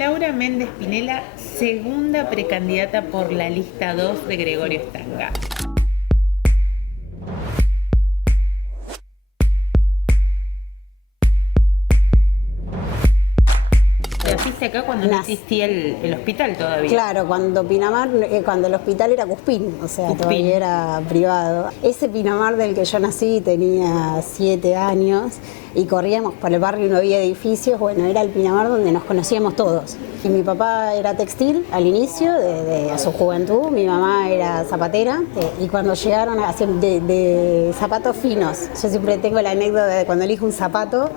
Laura Méndez Pinela, segunda precandidata por la lista 2 de Gregorio Stanga. ¿Naciste acá cuando no existía el hospital todavía? Claro, cuando cuando el hospital era Cuspín, o sea, todavía era privado. Ese Pinamar del que yo nací tenía 7 años y corríamos por el barrio y no había edificios. Bueno, era el Pinamar donde nos conocíamos todos. Y mi papá era textil al inicio, de su juventud, mi mamá era zapatera y cuando llegaron de zapatos finos. Yo siempre tengo la anécdota de cuando elijo un zapato,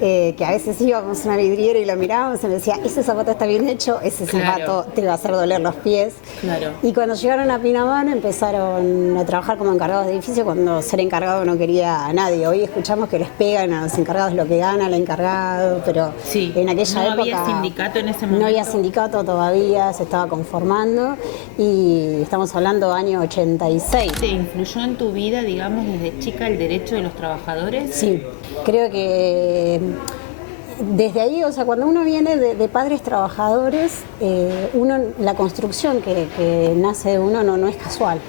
que a veces íbamos a una vidriera y lo mirábamos y me decía, ese zapato está bien hecho, ese zapato te va a hacer doler los pies. Claro. Y cuando llegaron a Pinamar empezaron a trabajar como encargados de edificio cuando ser encargado no quería a nadie. Hoy escuchamos que les pegan a los encargados lo que gana el encargado, pero sí, en aquella época... ¿No había sindicato en ese momento? No había sindicato todavía, se estaba conformando y estamos hablando año 86. ¿Te influyó en tu vida, digamos, desde chica el derecho de los trabajadores? Sí, creo que desde ahí, o sea, cuando uno viene de padres trabajadores, la construcción que nace de uno no es casual.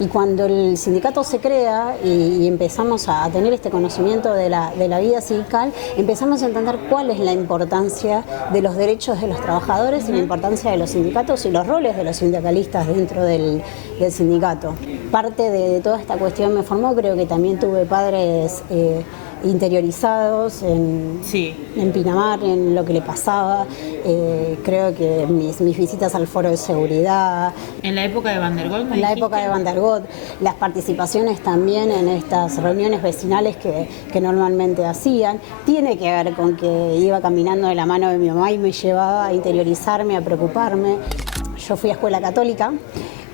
Y cuando el sindicato se crea y empezamos a tener este conocimiento de la vida sindical, empezamos a entender cuál es la importancia de los derechos de los trabajadores y la importancia de los sindicatos y los roles de los sindicalistas dentro del sindicato. Parte de toda esta cuestión me formó, creo que también tuve padres interiorizados en Pinamar, en lo que le pasaba. Creo que mis visitas al foro de seguridad. ¿En la época de Van der Goot? En la época de Van der Goot, las participaciones también en estas reuniones vecinales que normalmente hacían. Tiene que ver con que iba caminando de la mano de mi mamá y me llevaba a interiorizarme, a preocuparme. Yo fui a escuela católica.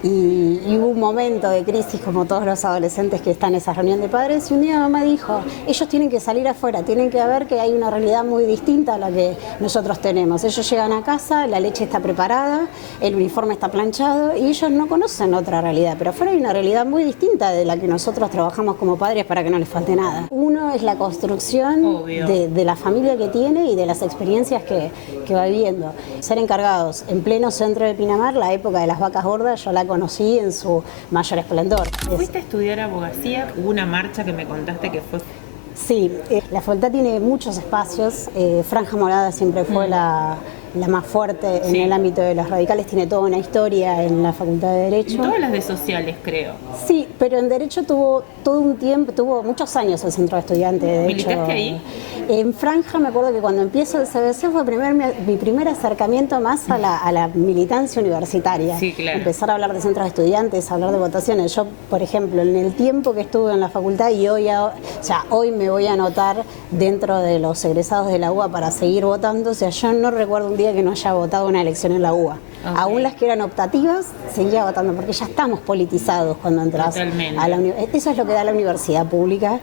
Y hubo un momento de crisis como todos los adolescentes que están en esa reunión de padres y un día mamá dijo, ellos tienen que salir afuera, tienen que ver que hay una realidad muy distinta a la que nosotros tenemos. Ellos llegan a casa, la leche está preparada, el uniforme está planchado y ellos no conocen otra realidad, pero afuera hay una realidad muy distinta de la que nosotros trabajamos como padres para que no les falte nada. Uno es la construcción de la familia que tiene y de las experiencias que va viviendo. Ser encargados en pleno centro de Pinamar, la época de las vacas gordas, yo la conocí en su mayor esplendor. ¿Fuiste a estudiar abogacía? Hubo una marcha que me contaste que fue... Sí, la facultad tiene muchos espacios. Franja Morada siempre fue la más fuerte en el ámbito de los radicales, tiene toda una historia en la Facultad de Derecho. En todas las de sociales, creo. Sí, pero en Derecho tuvo todo un tiempo, tuvo muchos años el Centro de Estudiantes de Derecho. ¿Militaste ahí? En Franja me acuerdo que cuando empiezo el CBC fue mi primer acercamiento más a la militancia universitaria. Sí, claro. Empezar a hablar de centros de estudiantes, hablar de votaciones. Yo, por ejemplo, en el tiempo que estuve en la facultad y hoy me voy a anotar dentro de los egresados de la UBA para seguir votando, o sea, yo no recuerdo un día que no haya votado una elección en la UBA. Okay. Aún las que eran optativas, seguía votando, porque ya estamos politizados cuando entras a la universidad. Eso es lo que da la universidad pública,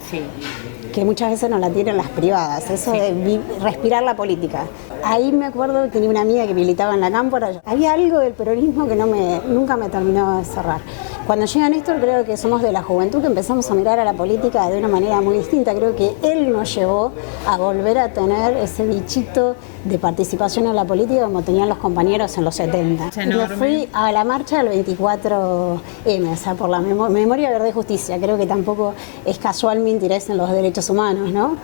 que muchas veces no la tienen las privadas, eso de respirar la política. Ahí me acuerdo que tenía una amiga que militaba en la Cámpora, había algo del peronismo que nunca me terminaba de cerrar. Cuando llega Néstor, creo que somos de la juventud que empezamos a mirar a la política de una manera muy distinta. Creo que él nos llevó a volver a tener ese bichito de participación en la política como tenían los compañeros en los 70. Yo fui a la marcha del 24M, o sea, por la memoria verde y justicia. Creo que tampoco es casual mi interés en los derechos humanos, ¿no?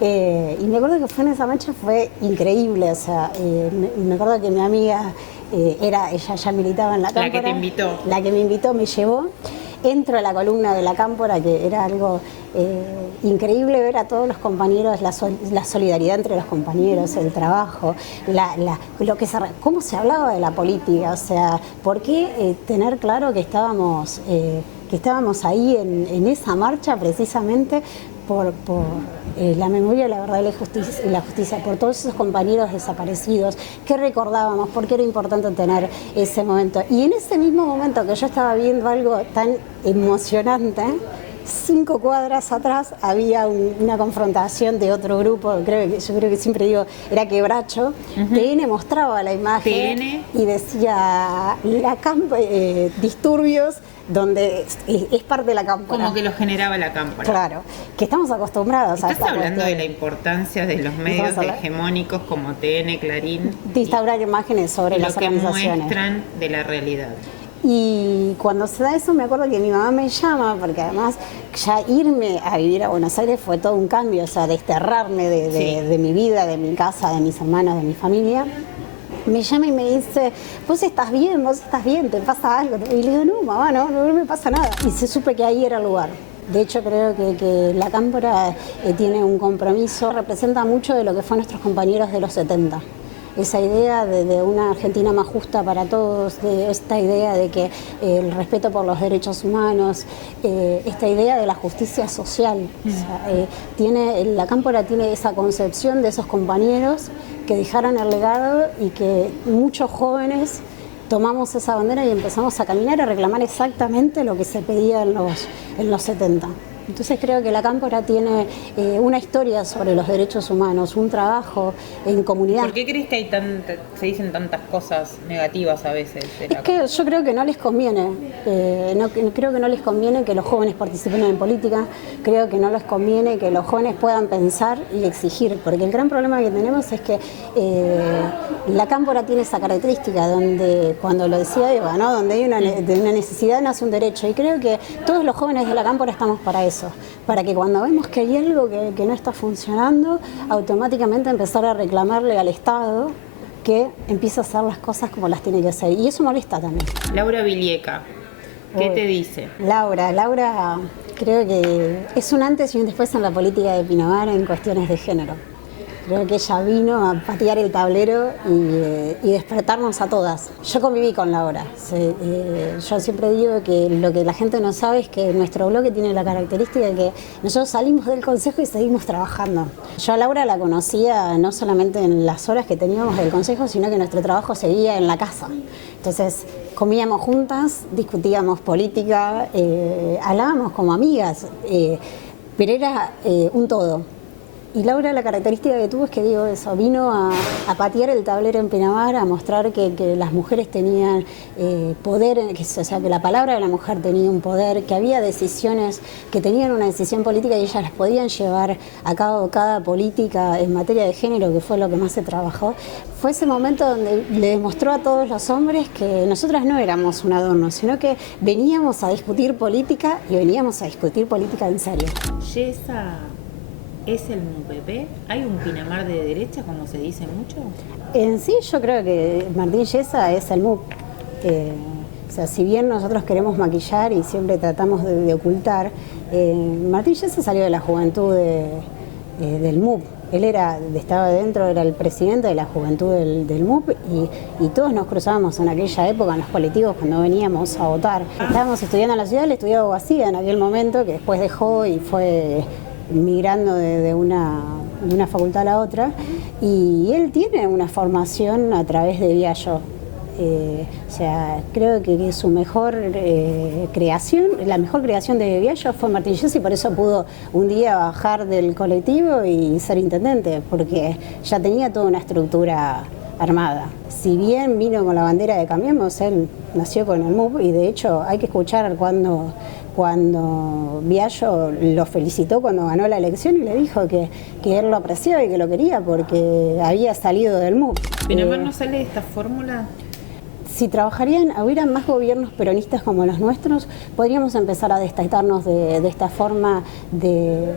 Y me acuerdo que fue en esa marcha, fue increíble, o sea, me acuerdo que mi amiga... ella ya militaba en la Cámpora. La que te invitó. La que me invitó, me llevó. Entro a la columna de la Cámpora, que era algo increíble ver a todos los compañeros, la solidaridad entre los compañeros, el trabajo, cómo se hablaba de la política, o sea, por qué tener claro que estábamos ahí en esa marcha precisamente por la memoria, la verdad y la justicia, por todos esos compañeros desaparecidos, que recordábamos, porque era importante tener ese momento. Y en ese mismo momento que yo estaba viendo algo tan emocionante, 5 cuadras atrás había una confrontación de otro grupo, yo creo que siempre digo, era Quebracho. TN mostraba la imagen y decía disturbios donde es parte de la cámpora. Como que lo generaba la cámpora. Claro, que estamos acostumbrados a Estás hablando de la importancia de los medios hegemónicos como TN, Clarín. De instaurar imágenes sobre las organizaciones. Lo que muestran de la realidad. Y cuando se da eso me acuerdo que mi mamá me llama, porque además ya irme a vivir a Buenos Aires fue todo un cambio, o sea, desterrarme de mi vida, de mi casa, de mis hermanos, de mi familia. Me llama y me dice, vos estás bien, te pasa algo. Y le digo, no, mamá, no me pasa nada. Y se supe que ahí era el lugar. De hecho, creo que la cámpora tiene un compromiso, representa mucho de lo que fueron nuestros compañeros de los 70. Esa idea de una Argentina más justa para todos, de esta idea de que el respeto por los derechos humanos, esta idea de la justicia social. O sea, la cámpora tiene esa concepción de esos compañeros que dejaron el legado y que muchos jóvenes tomamos esa bandera y empezamos a caminar a reclamar exactamente lo que se pedía en los 70. Entonces creo que la cámpora tiene una historia sobre los derechos humanos, un trabajo en comunidad. ¿Por qué crees que se dicen tantas cosas negativas a veces? Es que yo creo que no les conviene, creo que no les conviene que los jóvenes participen en política, creo que no les conviene que los jóvenes puedan pensar y exigir, porque el gran problema que tenemos es que la cámpora tiene esa característica donde, cuando lo decía Eva, ¿no? Donde hay una necesidad nace un derecho, y creo que todos los jóvenes de la cámpora estamos para eso. Para que cuando vemos que hay algo que no está funcionando, automáticamente empezar a reclamarle al Estado que empiece a hacer las cosas como las tiene que hacer. Y eso molesta también. Laura Vilieca, ¿qué te dice? Laura creo que es un antes y un después en la política de Pinamar en cuestiones de género. Creo que ella vino a patear el tablero y despertarnos a todas. Yo conviví con Laura. Yo siempre digo que lo que la gente no sabe es que nuestro bloque tiene la característica de que nosotros salimos del consejo y seguimos trabajando. Yo a Laura la conocía no solamente en las horas que teníamos del consejo, sino que nuestro trabajo seguía en la casa. Entonces comíamos juntas, discutíamos política, hablábamos como amigas, pero era un todo. Y Laura, la característica que tuvo es que, digo eso, vino a patear el tablero en Pinamar, a mostrar que las mujeres tenían poder, o sea, que la palabra de la mujer tenía un poder, que había decisiones que tenían una decisión política y ellas las podían llevar a cabo cada política en materia de género, que fue lo que más se trabajó. Fue ese momento donde le demostró a todos los hombres que nosotras no éramos un adorno, sino que veníamos a discutir política y veníamos a discutir política en serio. Yesa. ¿Es el MUPP? ¿Hay un Pinamar de derecha, como se dice mucho? En sí, yo creo que Martín Yesa es el MUP. O sea, si bien nosotros queremos maquillar y siempre tratamos de ocultar, Martín Yesa salió de la juventud del MUP. Él estaba dentro, era el presidente de la juventud del MUP y todos nos cruzábamos en aquella época en los colectivos cuando veníamos a votar. Estábamos estudiando en la ciudad, él estudiaba abogacía en aquel momento, que después dejó y fue migrando de una facultad a la otra, y él tiene una formación a través de Viallo. O sea, creo que su mejor creación, la mejor creación de Viallo fue Martín Yesa, y por eso pudo un día bajar del colectivo y ser intendente, porque ya tenía toda una estructura armada. Si bien vino con la bandera de Cambiemos, él nació con el MUP, y de hecho hay que escuchar cuando Viallo lo felicitó cuando ganó la elección y le dijo que él lo apreciaba y que lo quería porque había salido del MUP. ¿Pinamar no sale de esta fórmula? Si hubieran más gobiernos peronistas como los nuestros, podríamos empezar a destacarnos de esta forma de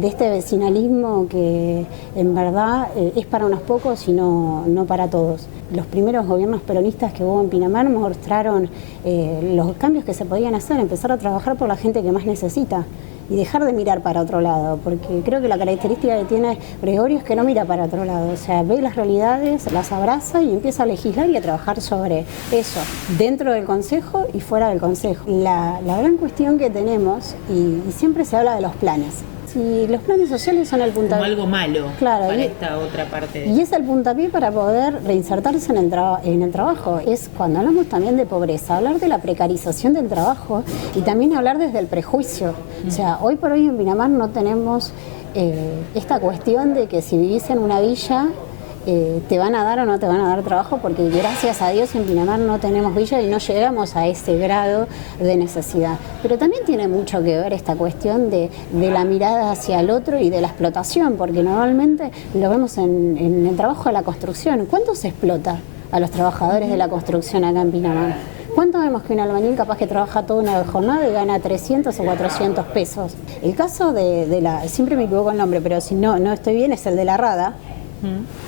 este vecinalismo que en verdad es para unos pocos y no para todos. Los primeros gobiernos peronistas que hubo en Pinamar mostraron los cambios que se podían hacer, empezar a trabajar por la gente que más necesita y dejar de mirar para otro lado, porque creo que la característica que tiene Gregorio es que no mira para otro lado, o sea, ve las realidades, las abraza y empieza a legislar y a trabajar sobre eso, dentro del Consejo y fuera del Consejo. La gran cuestión que tenemos, y siempre se habla de los planes, y los planes sociales son el Como puntapié. algo malo, Claro, para y- esta otra parte. Y es el puntapié para poder reinsertarse en el trabajo. Es cuando hablamos también de pobreza, hablar de la precarización del trabajo y también hablar desde el prejuicio. O sea, hoy por hoy en Pinamar no tenemos esta cuestión de que si vivís en una villa te van a dar o no te van a dar trabajo, porque gracias a Dios en Pinamar no tenemos villa y no llegamos a ese grado de necesidad. Pero también tiene mucho que ver esta cuestión de la mirada hacia el otro y de la explotación, porque normalmente lo vemos en el trabajo de la construcción. ¿Cuánto se explota a los trabajadores de la construcción acá en Pinamar? ¿Cuánto vemos que un albañil capaz que trabaja toda una jornada y gana 300 o 400 pesos? El caso de la, siempre me equivoco el nombre, pero si no estoy bien, es el de la Rada.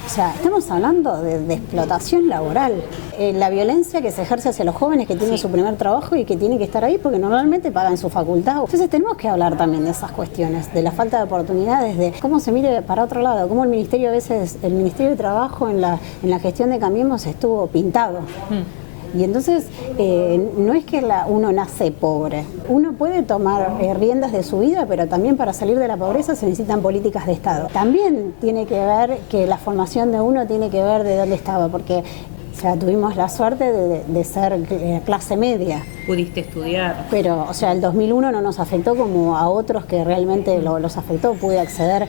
O sea, estamos hablando de explotación laboral. La violencia que se ejerce hacia los jóvenes que tienen su primer trabajo y que tienen que estar ahí porque normalmente pagan su facultad. Entonces tenemos que hablar también de esas cuestiones, de la falta de oportunidades, de cómo se mire para otro lado, cómo el Ministerio a veces, el Ministerio de Trabajo en la gestión de Cambiemos estuvo pintado. Y entonces no es que uno nace pobre, uno puede tomar riendas de su vida, pero también para salir de la pobreza se necesitan políticas de Estado. También tiene que ver que la formación de uno tiene que ver de dónde estaba, porque o sea, tuvimos la suerte de ser clase media. Pudiste estudiar. Pero, o sea, el 2001 no nos afectó como a otros que realmente los afectó. Pude acceder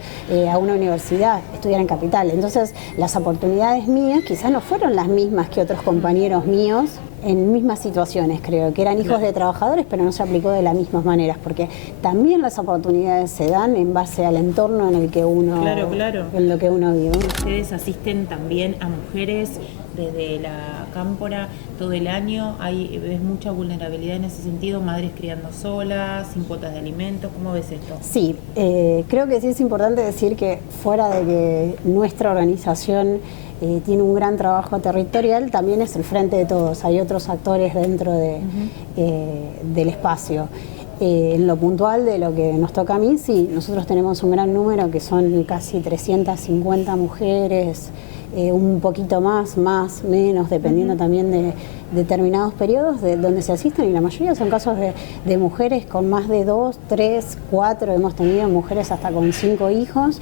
a una universidad, estudiar en Capital. Entonces, las oportunidades mías quizás no fueron las mismas que otros compañeros míos en mismas situaciones, creo, que eran hijos de trabajadores, pero no se aplicó de las mismas maneras, porque también las oportunidades se dan en base al entorno en el que uno, en lo que uno vive. Ustedes asisten también a mujeres desde la Cámpora todo el año. ¿Ves mucha vulnerabilidad en ese sentido? Madres criando solas, sin cuotas de alimentos. ¿Cómo ves esto? Sí, creo que sí es importante decir que fuera de que nuestra organización tiene un gran trabajo territorial, también es el frente de todos. Hay otros actores dentro del espacio. En lo puntual de lo que nos toca a mí, sí, nosotros tenemos un gran número que son casi 350 mujeres, un poquito más, menos, dependiendo también de determinados periodos donde se asisten, y la mayoría son casos de mujeres con más de 2, 3, 4, hemos tenido mujeres hasta con 5 hijos,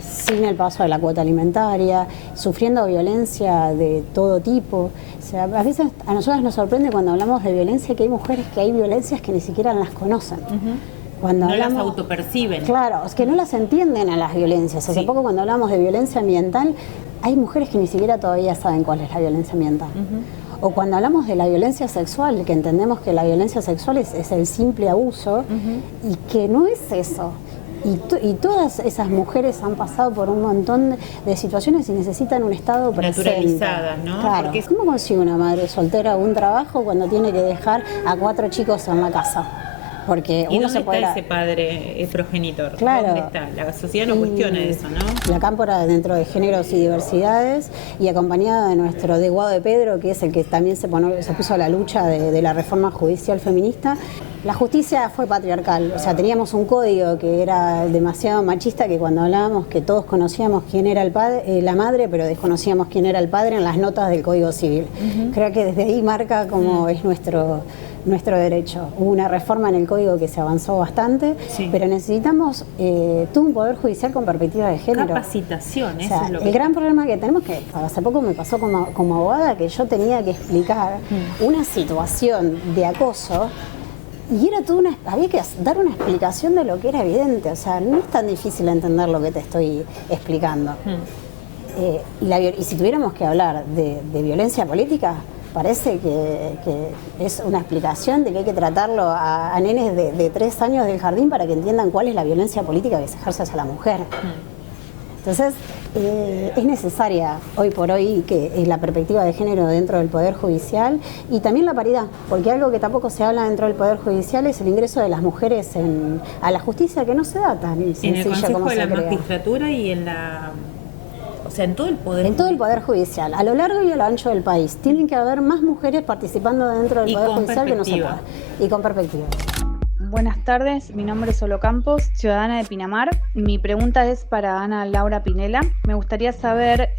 sin el paso de la cuota alimentaria, sufriendo violencia de todo tipo. O sea, a veces a nosotros nos sorprende cuando hablamos de violencia que hay mujeres que hay violencias que ni siquiera las conocen. Cuando no hablamos, las autoperciben. Claro, es que no las entienden a las violencias. Hace poco cuando hablamos de violencia ambiental, hay mujeres que ni siquiera todavía saben cuál es la violencia ambiental. O cuando hablamos de la violencia sexual, que entendemos que la violencia sexual es el simple abuso y que no es eso. Y todas esas mujeres han pasado por un montón de situaciones y necesitan un Estado presente. Naturalizadas, ¿no? Claro. Porque ¿Cómo consigue una madre soltera un trabajo cuando tiene que dejar a 4 chicos en la casa? Porque ¿Y uno dónde se puede... está ese padre progenitor? Claro. ¿Dónde está? La sociedad no cuestiona eso, ¿no? La Cámpora dentro de géneros y diversidades, y acompañada de nuestro de Guado de Pedro, que es el que también se puso a la lucha de la reforma judicial feminista. La justicia fue patriarcal, o sea, teníamos un código que era demasiado machista, que cuando hablábamos que todos conocíamos quién era el padre, la madre, pero desconocíamos quién era el padre en las notas del Código Civil. Creo que desde ahí marca cómo es nuestro derecho. Hubo una reforma en el código que se avanzó bastante, pero necesitamos todo un poder judicial con perspectiva de género. Capacitación, O eso sea, es lo el que... gran problema que tenemos, que hace poco me pasó como abogada, que yo tenía que explicar una situación de acoso. Y era había que dar una explicación de lo que era evidente. O sea, no es tan difícil entender lo que te estoy explicando. Y si tuviéramos que hablar de violencia política, parece que es una explicación de que hay que tratarlo a nenes de 3 años del jardín para que entiendan cuál es la violencia política que se ejerce hacia la mujer. Entonces, es necesaria hoy por hoy que la perspectiva de género dentro del Poder Judicial y también la paridad, porque algo que tampoco se habla dentro del Poder Judicial es el ingreso de las mujeres a la justicia, que no se da tan sencilla en el Consejo como de se la cree. Magistratura y en la... O sea, en todo el Poder En todo el Poder Judicial, a lo largo y a lo ancho del país, tienen que haber más mujeres participando dentro del Y Poder con Judicial que no se perspectiva. puede. Y con perspectiva. Buenas tardes, mi nombre es Solo Campos, ciudadana de Pinamar. Mi pregunta es para Ana Laura Pinela. Me gustaría saber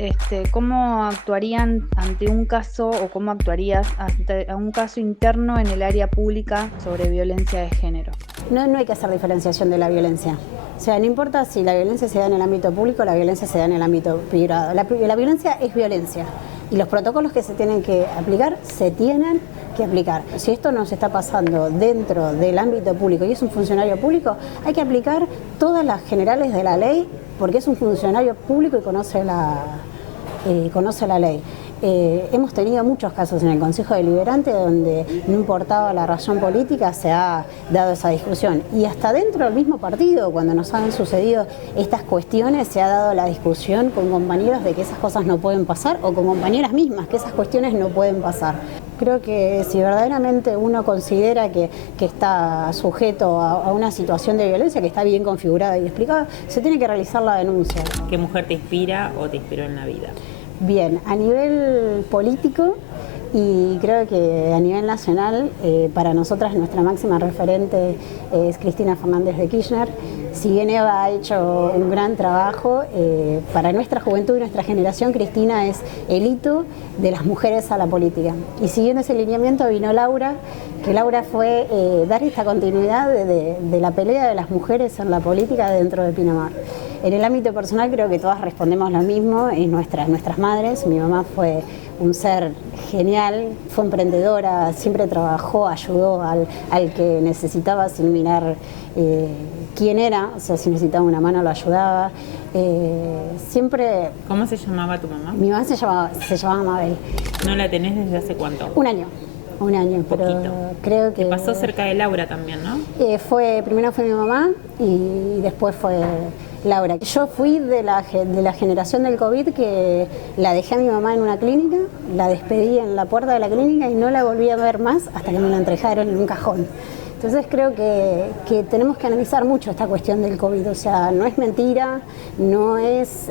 cómo actuarían ante un caso o cómo actuarías ante un caso interno en el área pública sobre violencia de género. No hay que hacer diferenciación de la violencia. O sea, no importa si la violencia se da en el ámbito público o la violencia se da en el ámbito privado. La violencia es violencia. Y los protocolos que se tienen que aplicar, se tienen que aplicar. Si esto nos está pasando dentro del ámbito público y es un funcionario público, hay que aplicar todas las generales de la ley, porque es un funcionario público y conoce la ley. Hemos tenido muchos casos en el Consejo Deliberante donde no importaba la razón política, se ha dado esa discusión. Y hasta dentro del mismo partido, cuando nos han sucedido estas cuestiones, se ha dado la discusión con compañeros de que esas cosas no pueden pasar o con compañeras mismas que esas cuestiones no pueden pasar. Creo que si verdaderamente uno considera que está sujeto a una situación de violencia que está bien configurada y explicada, se tiene que realizar la denuncia. ¿Qué mujer te inspira o te inspiró en la vida? Bien, a nivel político y creo que a nivel nacional, para nosotras nuestra máxima referente es Cristina Fernández de Kirchner. Si bien Eva ha hecho un gran trabajo, para nuestra juventud y nuestra generación, Cristina es el hito de las mujeres a la política. Y siguiendo ese lineamiento vino Laura, que Laura fue dar esta continuidad de la pelea de las mujeres en la política dentro de Pinamar. En el ámbito personal creo que todas respondemos lo mismo, en nuestras madres. Mi mamá fue un ser genial, fue emprendedora, siempre trabajó, ayudó al que necesitaba sin mirar quién era, o sea, si necesitaba una mano lo ayudaba. Siempre... ¿Cómo se llamaba tu mamá? Mi mamá se llamaba Mabel. ¿No la tenés desde hace cuánto? Un año, pero creo que... Te pasó cerca de Laura también, ¿no? Primero fue mi mamá y después fue Laura. Yo fui de la generación del COVID que la dejé a mi mamá en una clínica, la despedí en la puerta de la clínica y no la volví a ver más hasta que me la entregaron en un cajón. Entonces creo que tenemos que analizar mucho esta cuestión del COVID, o sea, no es mentira, no es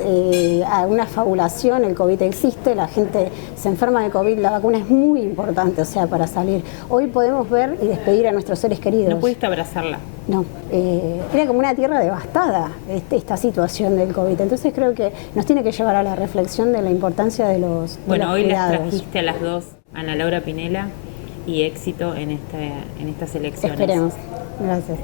una fabulación, el COVID existe, la gente se enferma de COVID, la vacuna es muy importante, o sea, para salir. Hoy podemos ver y despedir a nuestros seres queridos. ¿No pudiste abrazarla? No, era como una tierra devastada esta situación del COVID, entonces creo que nos tiene que llevar a la reflexión de la importancia de los hoy cuidados. las trajiste a las dos, Ana Laura Pinela, y éxito en estas elecciones. Esperemos. Gracias.